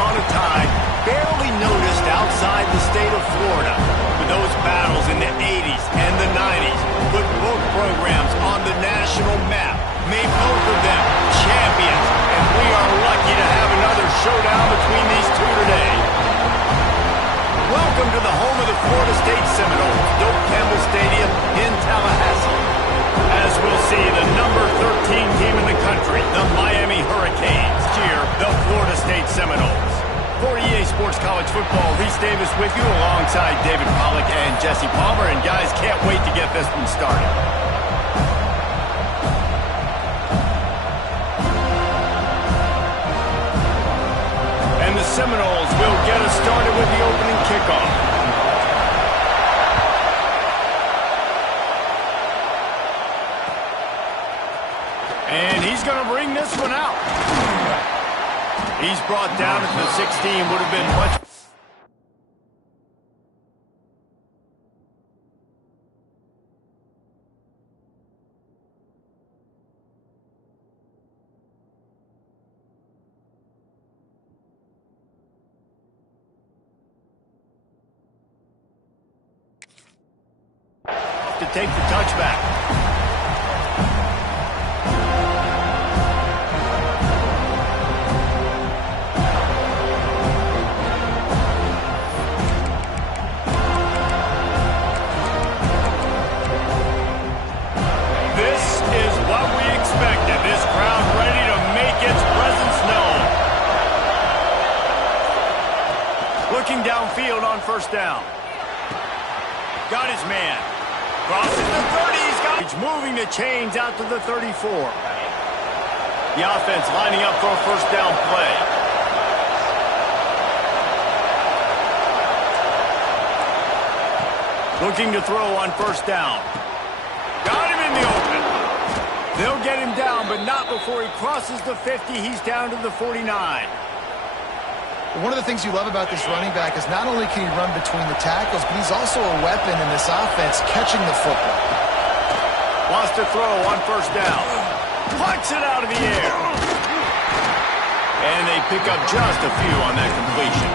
upon a time barely noticed outside the state of Florida. But those battles in the 80s and the 90s put both programs on the national map, made both of them champions, and we are lucky to have another showdown between these two today. Welcome to the home of the Florida State Seminoles, Doak Campbell Stadium in Tallahassee. As we'll see, the number 13 team in the country, the Miami Hurricanes, cheer the Florida State Seminoles. For EA Sports College Football, Reese Davis with you alongside David Pollack and Jesse Palmer. And guys, can't wait to get this one started. And the Seminoles will get us started with the opening kickoff. And he's going to bring this one out. He's brought down at the 16. Would have been much. To take the touchback. This crowd ready to make its presence known. Looking downfield on first down. Got his man. Crosses the 30. He's moving the chains out to the 34. The offense lining up for a first down play. Looking to throw on first down. Got him in the open. They'll get him down, but not before he crosses the 50. He's down to the 49. One of the things you love about this running back is not only can he run between the tackles, but he's also a weapon in this offense catching the football. Wants to throw on first down. Plucks it out of the air. And they pick up just a few on that completion.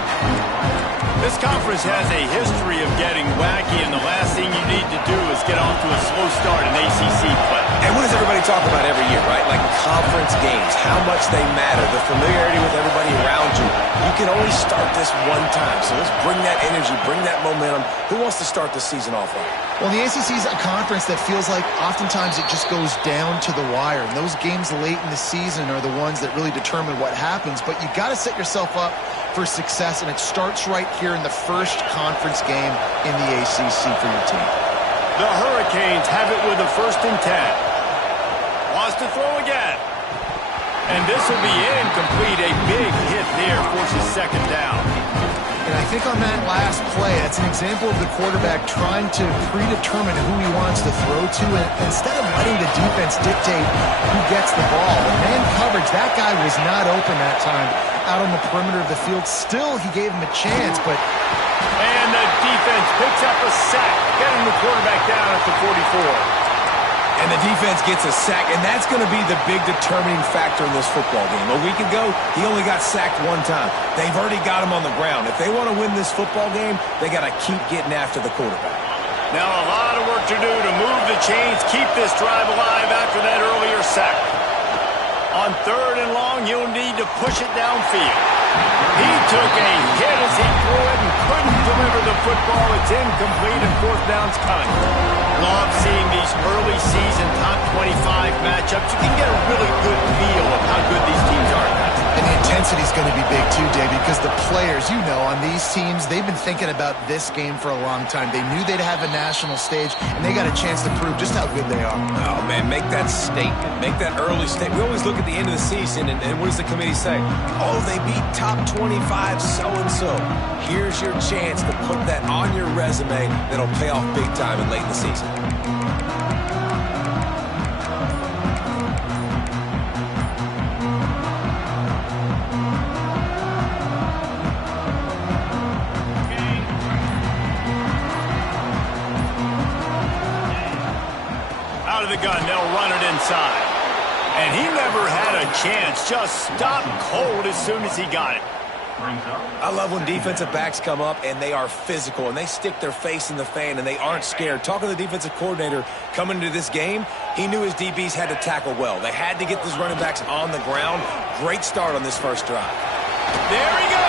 This conference has a history of getting wacky, and the last thing you need to do is get off to a slow start in ACC play. And what does everybody talk about every year, right? Like conference games, how much they matter, the familiarity with everybody around you. You can only start this one time, so let's bring that energy, bring that momentum. Who wants to start the season off right? Well, the ACC is a conference that feels like oftentimes it just goes down to the wire. And those games late in the season are the ones that really determine what happens. But you got to set yourself up for success, and it starts right here in the first conference game in the ACC for your team. The Hurricanes have it with a 1st and 10. Wants to throw again. And this will be incomplete. A big hit there forces second down. And I think on that last play, that's an example of the quarterback trying to predetermine who he wants to throw to, and instead of letting the defense dictate who gets the ball. In man coverage, that guy was not open that time out on the perimeter of the field. Still, he gave him a chance, but... And the defense picks up a sack, getting the quarterback down at the 44. And the defense gets a sack, and that's going to be the big determining factor in this football game. A week ago, he only got sacked one time. They've already got him on the ground. If they want to win this football game, they got to keep getting after the quarterback. Now a lot of work to do to move the chains, keep this drive alive after that earlier sack. On 3rd and long, you'll need to push it downfield. He took a hit as he threw it and couldn't deliver the football. It's incomplete, and 4th down's coming. Love seeing these early season top 25 matchups. You can get a really good feel of how good these teams are. And the intensity is going to be big too, Davey, because the players, you know, on these teams, they've been thinking about this game for a long time. They knew they'd have a national stage, and they got a chance to prove just how good they are. Oh, man, make that statement. Make that early statement. We always look at the end of the season, and what does the committee say? Oh, they beat top 25 so-and-so. Here's your chance to put that on your resume that'll pay off big time and late in the season. Out of the gun, they'll run it inside. And he never had a chance, just stopped cold as soon as he got it. I love when defensive backs come up and they are physical and they stick their face in the fan and they aren't scared. Talking to the defensive coordinator coming into this game, he knew his DBs had to tackle well. They had to get those running backs on the ground. Great start on this first drive. There he goes.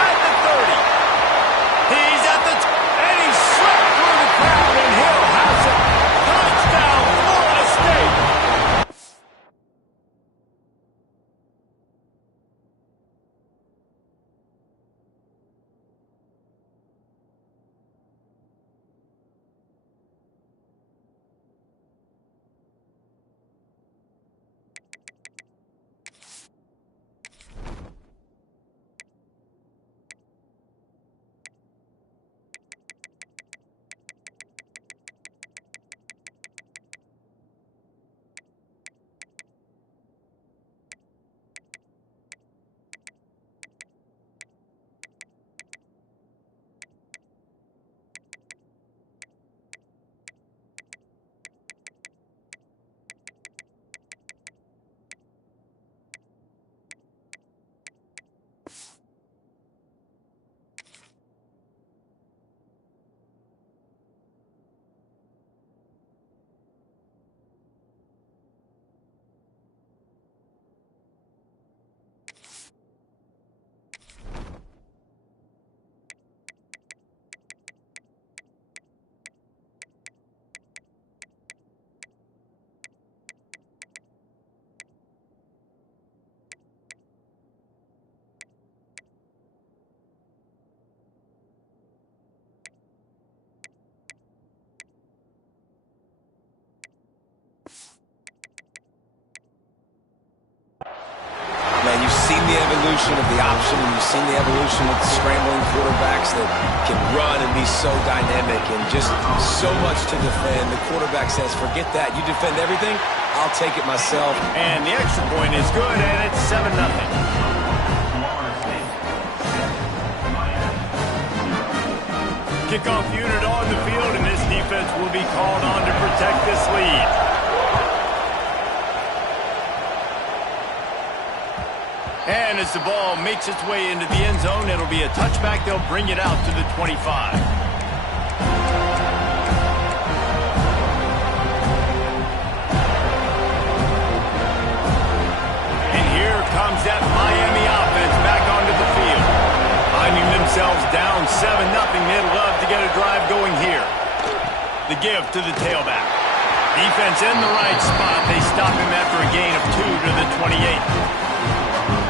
At the 30. He's at the and he slipped through the crowd and Hill has it. Touchdown, Florida State. Man, you've seen the evolution of the option, and you've seen the evolution of the scrambling quarterbacks that can run and be so dynamic and just so much to defend. The quarterback says, forget that. You defend everything, I'll take it myself. And the extra point is good, and it's 7-0. Kickoff unit on the field, and this defense will be called on to protect this lead. And as the ball makes its way into the end zone, it'll be a touchback. They'll bring it out to the 25. And here comes that Miami offense back onto the field. Finding themselves down 7-0. They'd love to get a drive going here. The give to the tailback. Defense in the right spot. They stop him after a gain of 2 to the 28.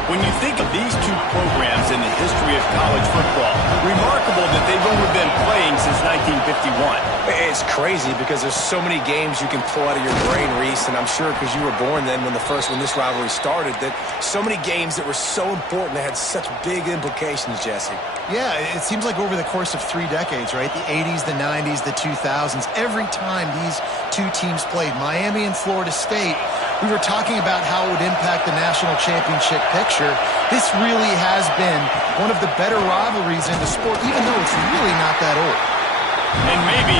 When you think of these two programs in the history of college football, remarkable that they've only been playing since 1951. It's crazy because there's so many games you can pull out of your brain, Reese, and I'm sure because you were born then when this rivalry started, that so many games that were so important that had such big implications, Jesse. Yeah, it seems like over the course of 3 decades, right? The 80s, the 90s, the 2000s, every time these two teams played, Miami and Florida State, we were talking about how it would impact the national championship picture. This really has been one of the better rivalries in the sport, even though it's really not that old. And maybe